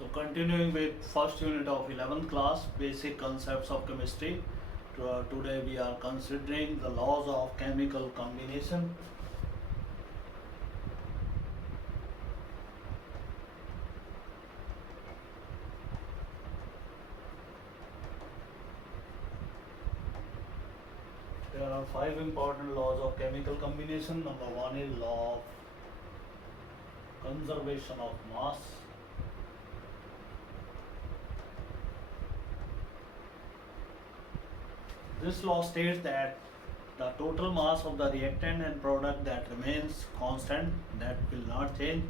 So continuing with first unit of 11th class, basic concepts of chemistry. Today we are considering the laws of chemical combination. There are five important laws of chemical combination. Number one is law of conservation of mass. This law states that the total mass of the reactant and product that remains constant, that will not change.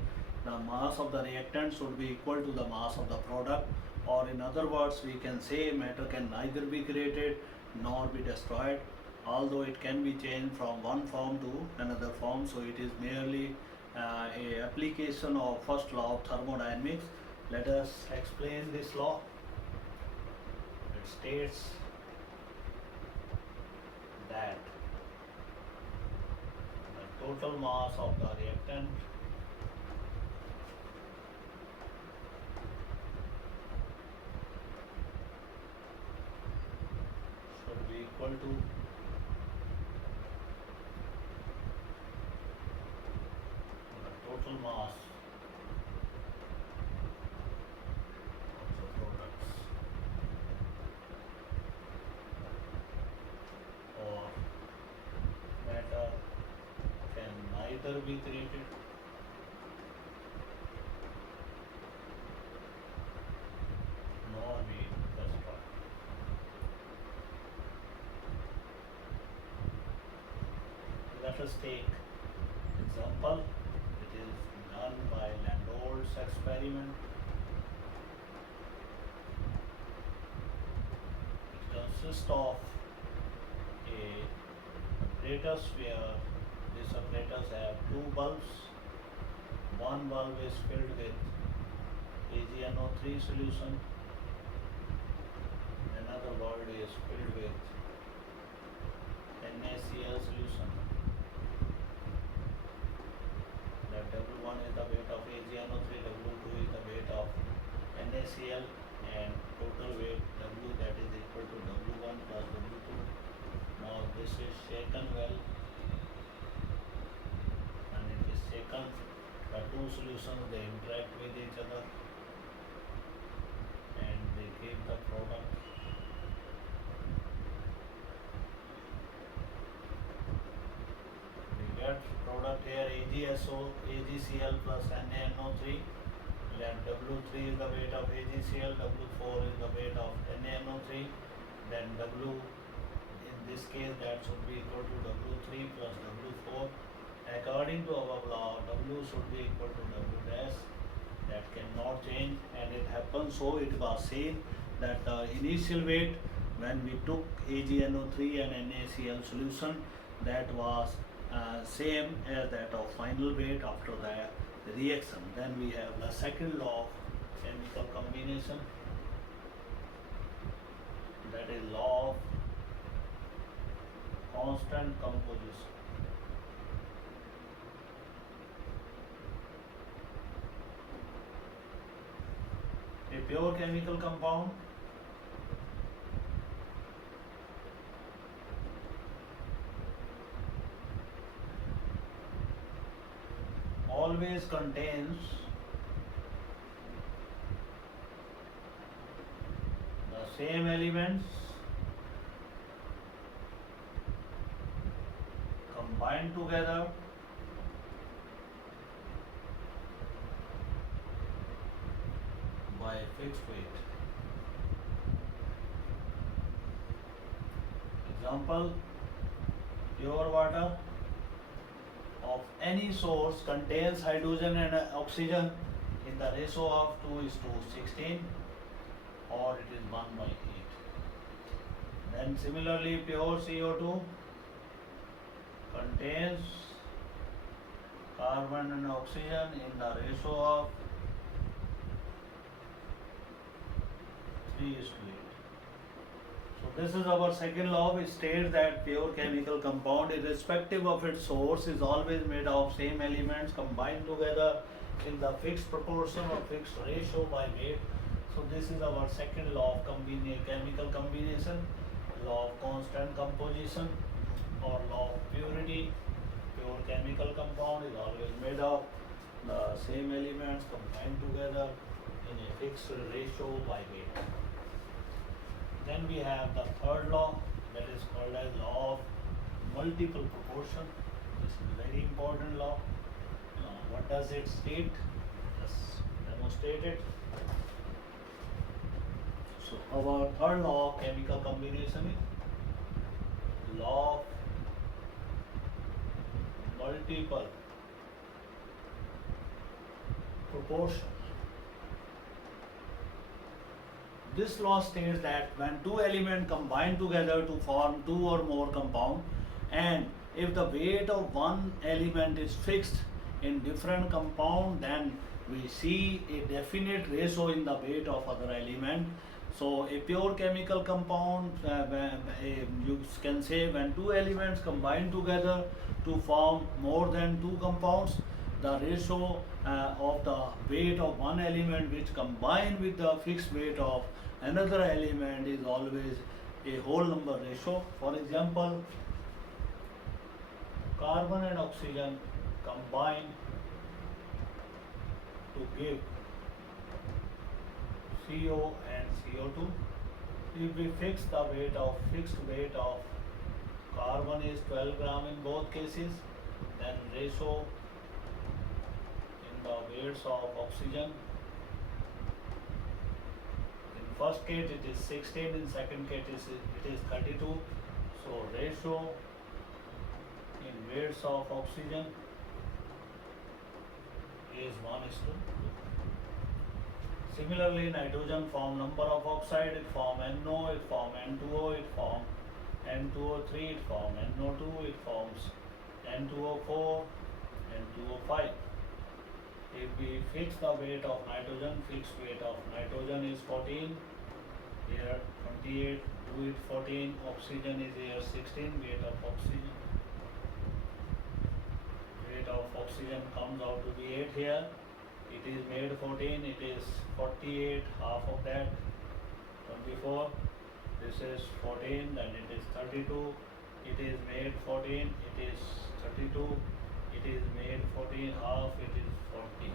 The mass of the reactant should be equal to the mass of the product, or in other words, we can say matter can neither be created nor be destroyed, although it can be changed from one form to another form. So it is merely a application of first law of thermodynamics. Let us explain this law. It states that the total mass of the reactant should be equal to the total mass of the products, or matter can neither be created nor be destroyed. Let us take example. It is done by Landols experiment. It consists of a apparatus where these apparatus have two bulbs. One bulb is filled with AgNO3 solution. Another bulb is filled with NaCl solution. That W1 is the weight of AgNO3, W2 is the weight of NaCl, and total weight W, that is equal to W1 plus W2. Now this is shaken well, and it is shaken. The two solutions, they interact with each other and they give the product. We get product here AgCl plus NaNO3. Let W3 is the weight of AgCl, W4 is the weight of NaNO3. Then W, in this case, that should be equal to W3 plus W4. According to our law, W should be equal to W dash. That cannot change, and it happens so. It was seen that the initial weight when we took AgNO3 and NaCl solution, that was same as that of final weight after the reaction. Then we have the second law of chemical combination, that is law of constant composition. A pure chemical compound always contains the same elements combined together by fixed weight. Example, pure water of any source contains hydrogen and oxygen in the ratio of 2:16, or it is 1/8. Then similarly, pure CO2 contains carbon and oxygen in the ratio of 3:8. So this is our second law, which states that pure chemical compound, irrespective of its source, is always made of same elements combined together in the fixed proportion or fixed ratio by weight. So this is our second law of chemical combination, law of constant composition or law of purity. Pure chemical compound is always made of the same elements combined together in a fixed ratio by weight. Then we have the third law, that is called as law of multiple proportion. This is a very important law. Now, what does it state? Let's demonstrate it. So our third law of chemical combination is law of multiple proportion. This law states that when two elements combine together to form two or more compounds, and if the weight of one element is fixed in different compound, then we see a definite ratio in the weight of other element. So a pure chemical compound, you can say when two elements combine together to form more than two compounds, the ratio of the weight of one element which combine with the fixed weight of another element is always a whole number ratio. For example, carbon and oxygen combine to give CO and CO2. If we fix the fixed weight of carbon is 12 gram in both cases, then ratio in the weights of oxygen, in first case it is 16, in second case it is 32. So ratio in weights of oxygen is 1:2. Similarly, nitrogen form number of oxide, it form NO, it form N2O, it form N2O3, it form NO2, it forms N2O4, N2O5. If we fix the weight of nitrogen, fixed weight of nitrogen is 14, here 28, do it 14, oxygen is here 16, weight of oxygen. Weight of oxygen comes out to be 8 here. It is made 14, it is 48, half of that, 24. This is 14, then it is 32. It is made 14, it is 32. It is made 14, half, it is 40.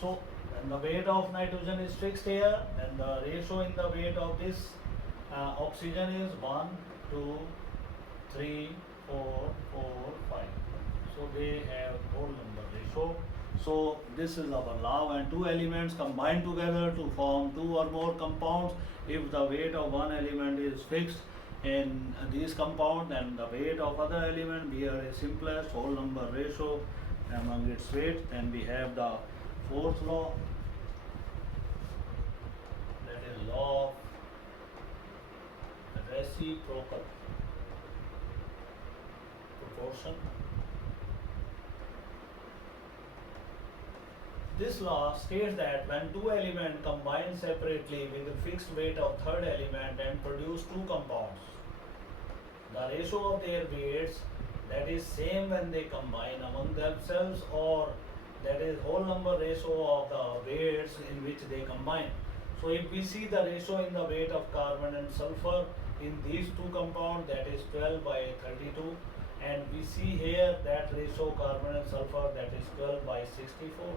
So, when the weight of nitrogen is fixed here, then the ratio in the weight of this oxygen is 1, 2, 3, 4, 4, 5. So, they have whole number ratio. So this is our law. When two elements combine together to form two or more compounds, if the weight of one element is fixed in these compounds, then the weight of other element bear a simplest whole number ratio among its weight. Then we have the fourth law, that is law of reciprocal proportion. This law states that when two elements combine separately with a fixed weight of third element and produce two compounds, the ratio of their weights, that is same when they combine among themselves, or that is whole number ratio of the weights in which they combine. So if we see the ratio in the weight of carbon and sulfur in these two compounds, that is 12 by 32, and we see here that ratio carbon and sulfur, that is 12 by 64.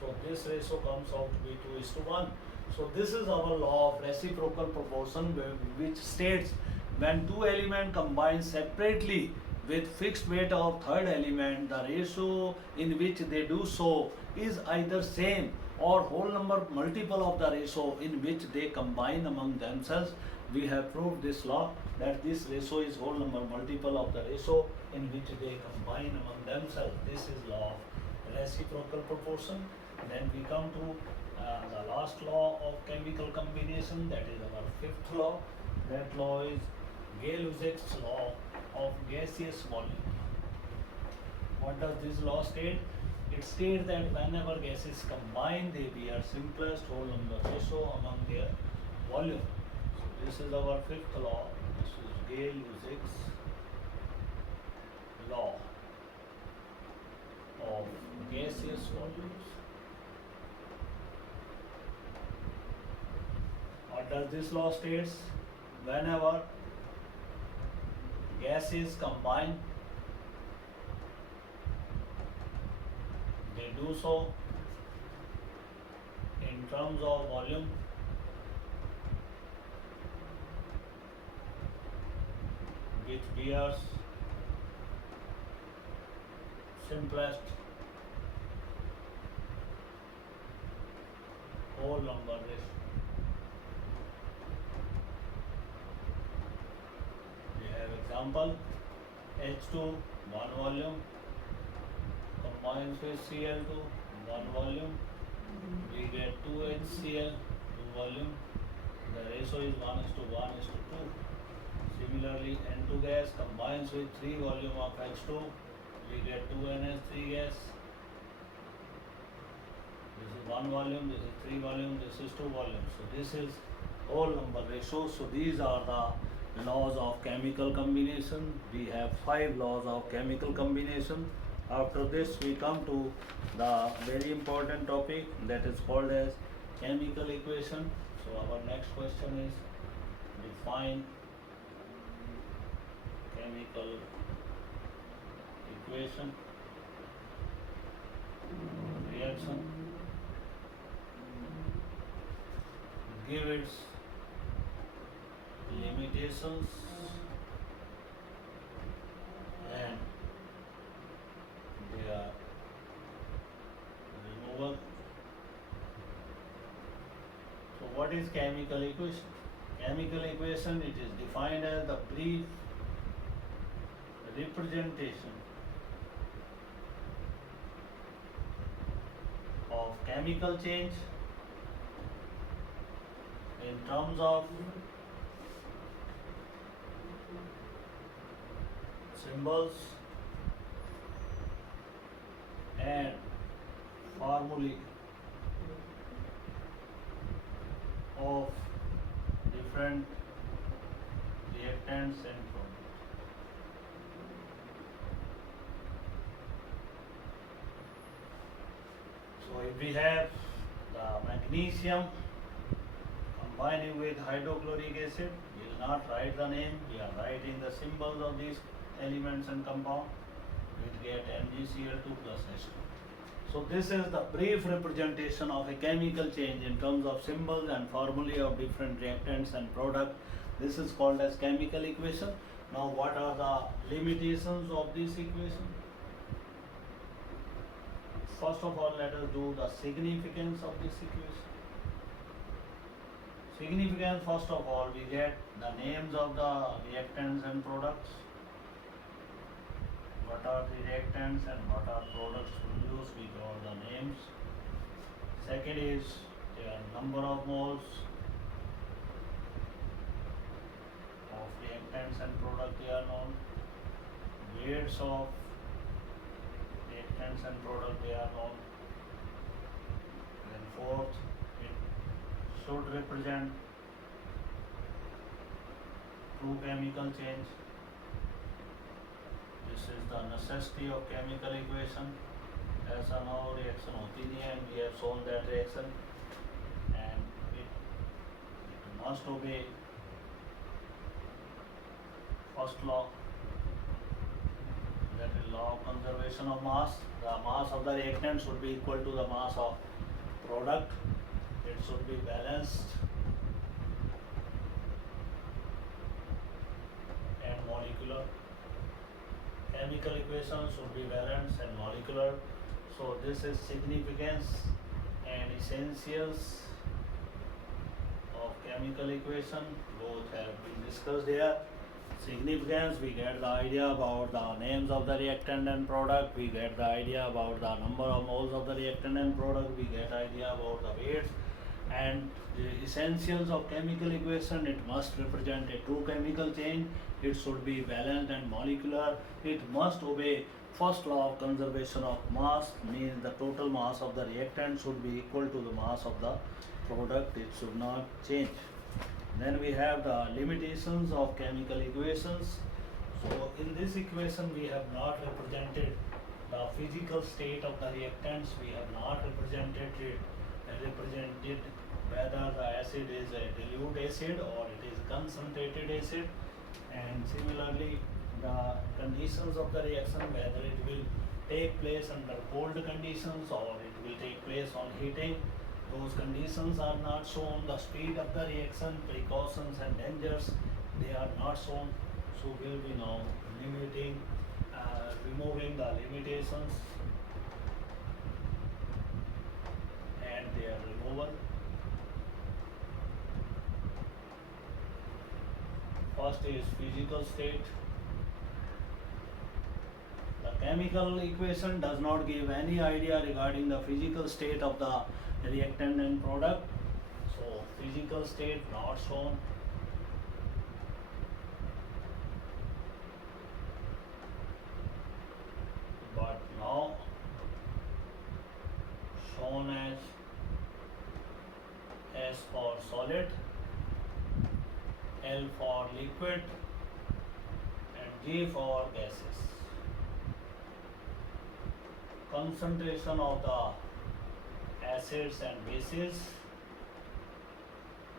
So this ratio comes out to be 2:1. So this is our law of reciprocal proportion, which states when two elements combine separately with fixed weight of third element, the ratio in which they do so is either same or whole number multiple of the ratio in which they combine among themselves. We have proved this law, that this ratio is whole number multiple of the ratio in which they combine among themselves. This is law of reciprocal proportion. Then we come to the last law of chemical combination, that is our fifth law. That law is Gay-Lussac's law of gaseous volume. What does this law state? It states that whenever gases combine, they bear simplest whole number ratio among their volume. So this is our fifth law. This is Gay-Lussac's law of gaseous volumes. What does this law states? Whenever gases combine, they do so in terms of volume, which bears simplest whole number ratio. We have example H2 one volume combines with Cl2 one volume, we get 2HCl 2 volume. The ratio is 1:1:2. Similarly, N2 gas combines with 3 volume of H2, we get 2NH3 gas. This is 1 volume, this is 3 volume, this is 2 volume. So this is whole number ratio. So these are the laws of chemical combination. We have 5 laws of chemical combination. After this we come to the very important topic that is called as chemical equation. So our next question is define chemical equation, reaction, give its limitations and their removal. So what is chemical equation? Chemical equation, it is defined as the brief representation of chemical change in terms of symbols and formulae of different reactants and products. So if we have the magnesium combining with hydrochloric acid, we will not write the name, we are writing the symbols of these elements and compound. We will get MgCl2 plus H2. So this is the brief representation of a chemical change in terms of symbols and formulae of different reactants and products. This is called as chemical equation. Now what are the limitations of this equation? First of all, let us do the significance of this equation. Significance, first of all, we get the names of the reactants and products. What are the reactants and what are products produced, we got the names. Second is their number of moles of reactants and product, they are known. Weights of reactants and product, they are known. Then fourth, it should represent true chemical change. This is the necessity of chemical equation. ऐसा ना हो reaction होती नहीं है, we have shown that reaction and it must obey first law, that is law of conservation of mass. The mass of the reactant should be equal to the mass of product. It should be balanced and molecular. Chemical equation should be balanced and molecular. So this is significance and essentials of chemical equation. Both have been discussed here. Significance, we get the idea about the names of the reactant and product. We get the idea about the number of moles of the reactant and product. We get idea about the weights. And the essentials of chemical equation, it must represent a true chemical change. It should be balanced and molecular. It must obey first law of conservation of mass, means the total mass of the reactant should be equal to the mass of the product. It should not change. Then we have the limitations of chemical equations. So in this equation we have not represented the physical state of the reactants we have not represented whether the acid is a dilute acid or it is concentrated acid, and similarly the conditions of the reaction, whether it will take place under cold conditions or it will take place on heating, those conditions are not shown. The speed of the reaction, precautions and dangers, they are not shown. So we'll be now removing the limitations and their removal. First is physical state. The chemical equation does not give any idea regarding the physical state of the reactant and product. So physical state not shown. But now shown as S for solid, L for liquid, and G for gases. Concentration of the acids and bases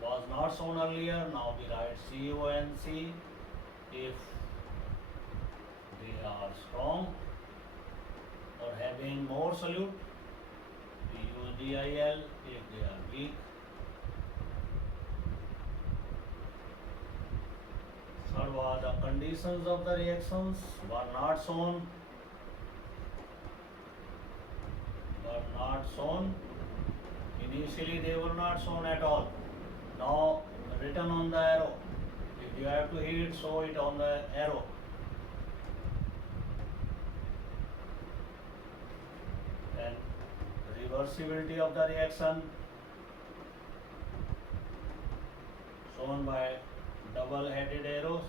was not shown earlier. Now we write CONC if they are strong or having more solute, we use DIL if they are weak. Third was the conditions of the reactions were not shown. Initially they were not shown at all. Now written on the arrow. If you have to heat, show it on the arrow. Then reversibility of the reaction shown by double-headed arrows,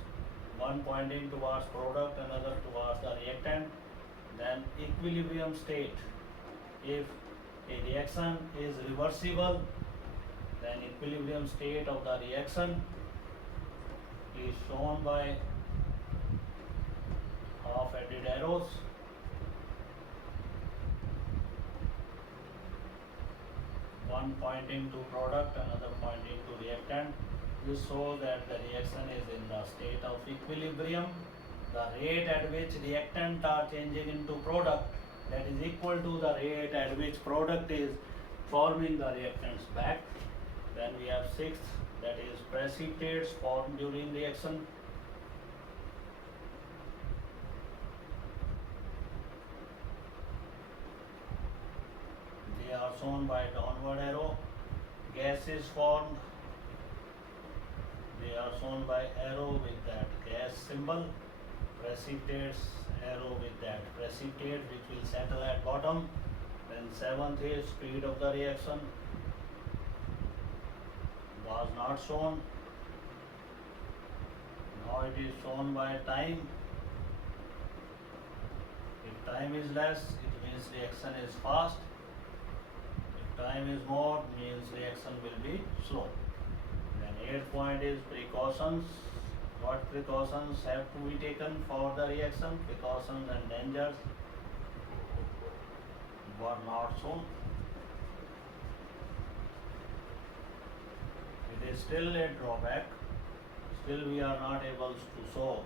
one pointing towards product, another towards the reactant. Then equilibrium state. If a reaction is reversible, then equilibrium state of the reaction is shown by half-headed arrows. One pointing to product, another pointing to reactant. This shows that the reaction is in the state of equilibrium. The rate at which reactant are changing into product, that is equal to the rate at which product is forming the reactants back. Then we have sixth, that is precipitates formed during reaction. They are shown by downward arrow. Gases formed, they are shown by arrow with that gas symbol. Precipitates, arrow with that precipitate which will settle at bottom. Then seventh is speed of the reaction, was not shown. Now it is shown by time. If time is less, it means reaction is fast. If time is more, means reaction will be slow. Then eighth point is precautions. What precautions have to be taken for the reaction? Precautions and dangers were not shown. It is still a drawback. Still we are not able to show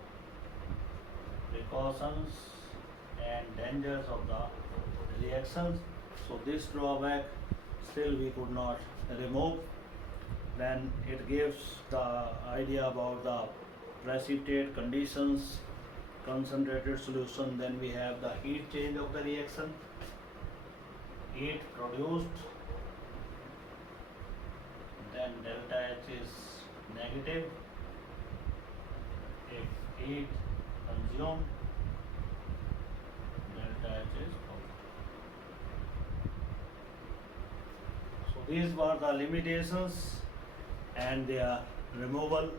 precautions and dangers of the reactions. So this drawback still we could not remove. Then it gives the idea about the precipitate conditions, concentrated solution. Then we have the heat change of the reaction. Heat produced, then delta H is negative. If heat consumed, delta H is positive. So these were the limitations and their removal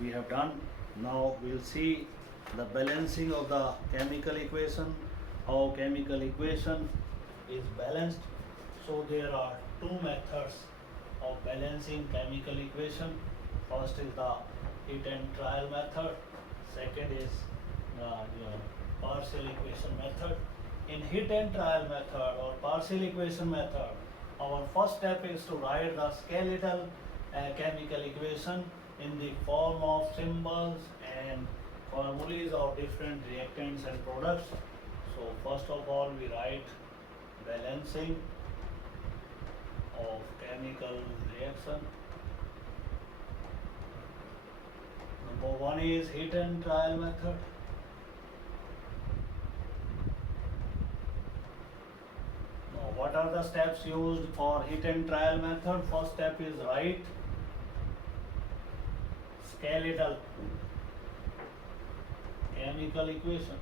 we have done. Now we'll see the balancing of the chemical equation, how chemical equation is balanced. So there are two methods of balancing chemical equation. First is the hit and trial method. Second is the partial equation method. In hit and trial method or partial equation method, our first step is to write the skeletal chemical equation in the form of symbols and formulas of different reactants and products. So first of all we write balancing of chemical reaction. Number one is hit and trial method. Now what are the steps used for hit and trial method? First step is write skeletal chemical equation.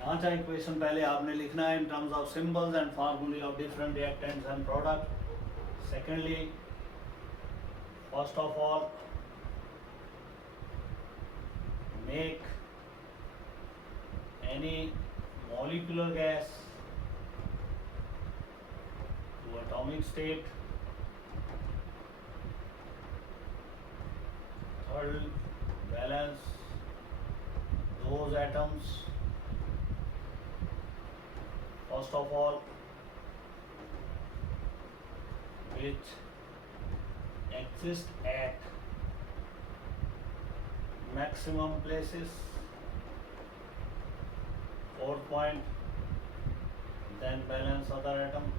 ढांचा equation पहले आपने लिखना है in terms of symbols and formulae of different reactants and products. Secondly, first of all, make any molecular gas to atomic state. Third, balance those atoms. First of all, which exist at maximum places. Fourth point, then balance other atom.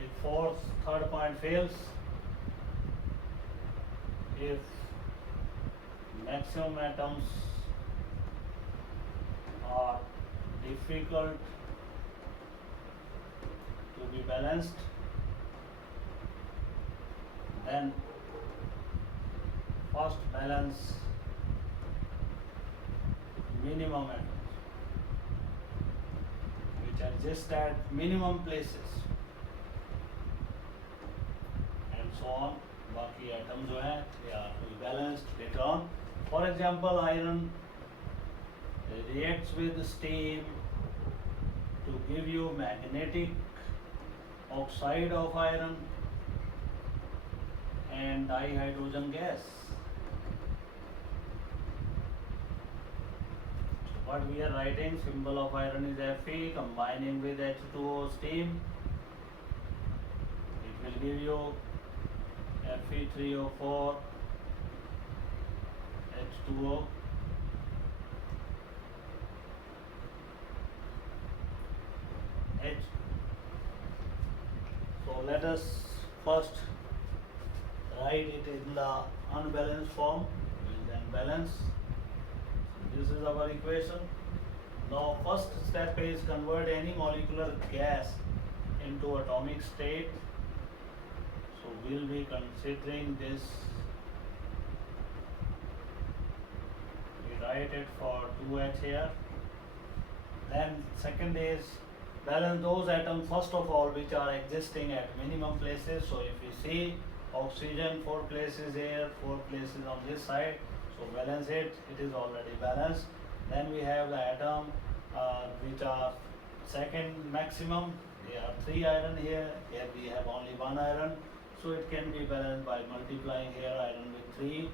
If third point fails, if maximum atoms are difficult to be balanced, then first balance minimum atoms which exist at minimum places and so on. बाकी atom जो हैं they are to be balanced later on. For example, iron reacts with steam to give you magnetic oxide of iron and dihydrogen gas. So what we are writing, symbol of iron is Fe, combining with H2O steam, it will give you Fe3O4 H2O. H. So let us first write it in the unbalanced form. We'll then balance. So this is our equation. Now first step is convert any molecular gas into atomic state. So we'll be considering this. We write it for 2H here. Then second is balance those atoms first of all which are existing at minimum places. So if you see oxygen 4 places here, 4 places on this side, so balance it, it is already balanced. Then we have the atom which are second maximum, there are 3 iron here, here we have only 1 iron, so it can be balanced by multiplying here iron with 3,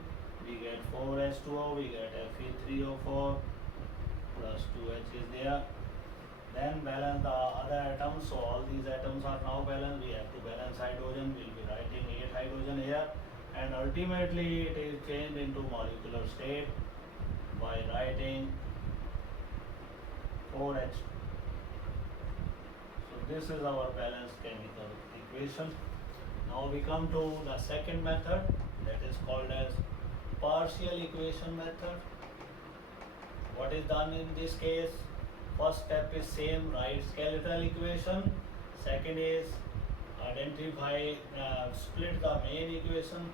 we get 4H2O, we get Fe3O4 plus 2H is there. Then balance the other atoms, so all these atoms are now balanced, we have to balance hydrogen, we will be writing 8 hydrogen here, and ultimately it is changed into molecular state by writing 4H. So this is our balanced chemical equation. Now we come to the second method, that is called as partial equation method. What is done in this case? First step is same, write skeletal equation. Second is identify, split the main equation.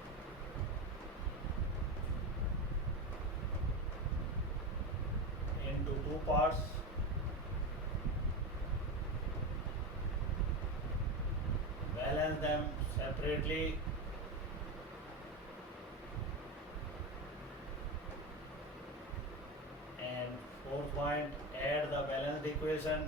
Into 2 parts. Balance them separately. And fourth point, add the balanced equation.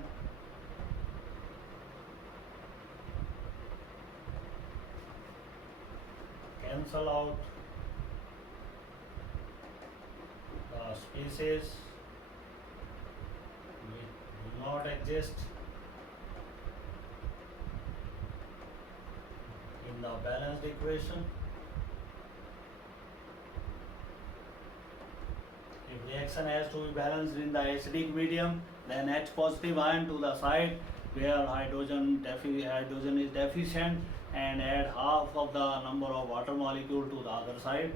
Cancel out species which do not exist in the balanced equation. If reaction has to be balanced in the acidic medium, then H positive ion to the side where hydrogen is deficient, and add half of the number of water molecule to the other side.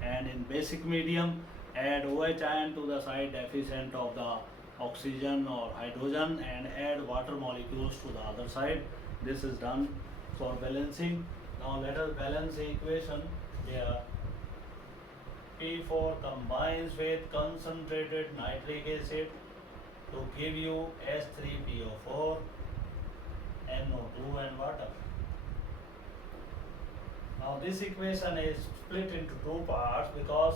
And in basic medium, add OH ion to the side deficient of the oxygen or hydrogen, and add water molecules to the other side. This is done for balancing. Now let us balance the equation here. P4 combines with concentrated nitric acid to give you H3PO4, NO2 and water. Now this equation is split into two parts because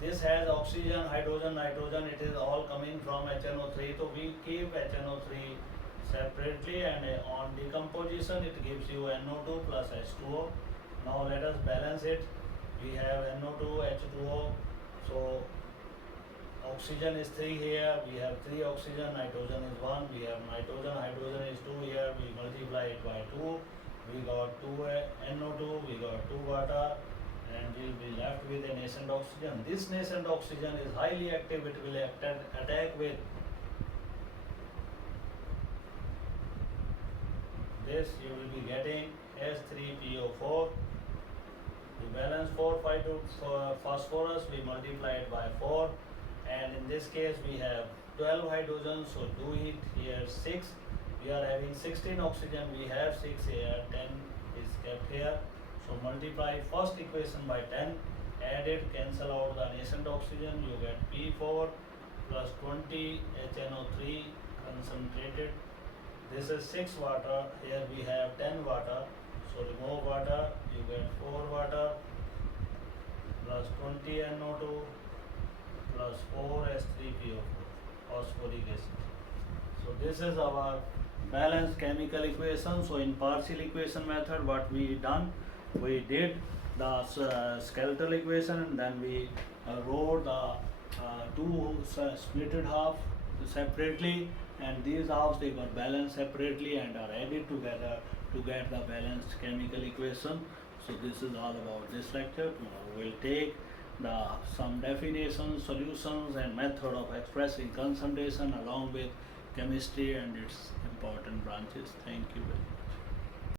this has oxygen, hydrogen, nitrogen, it is all coming from HNO3, so we keep HNO3 separately, and on decomposition it gives you NO2 plus H2O. Now let us balance it. We have NO2, H2O, so oxygen is 3 here, we have 3 oxygen, nitrogen is 1, we have nitrogen, hydrogen is 2 here, we multiply it by 2, we got 2 NO2, we got 2 water, and we'll be left with a nascent oxygen. This nascent oxygen is highly active, it will attack with this, you will be getting H3PO4. To balance 4,5 to phosphorus, we multiply it by 4, and in this case we have 12 hydrogen, so do it here 6. We are having 16 oxygen, we have 6 here, 10 is kept here. So multiply first equation by 10, add it, cancel out the nascent oxygen, you get P4 plus 20 HNO3 concentrated. This is 6 water, here we have 10 water. So remove water, you get 4 water plus 20 NO2 plus 4 H3PO4, phosphoric acid. So this is our balanced chemical equation. So in partial equation method, what we done, we did the skeletal equation, and then we wrote the two splitted half separately, and these halves they got balanced separately and are added together to get the balanced chemical equation. So this is all about this lecture. Tomorrow we'll take some definitions, solutions and method of expressing concentration along with chemistry and its important branches. Thank you very much.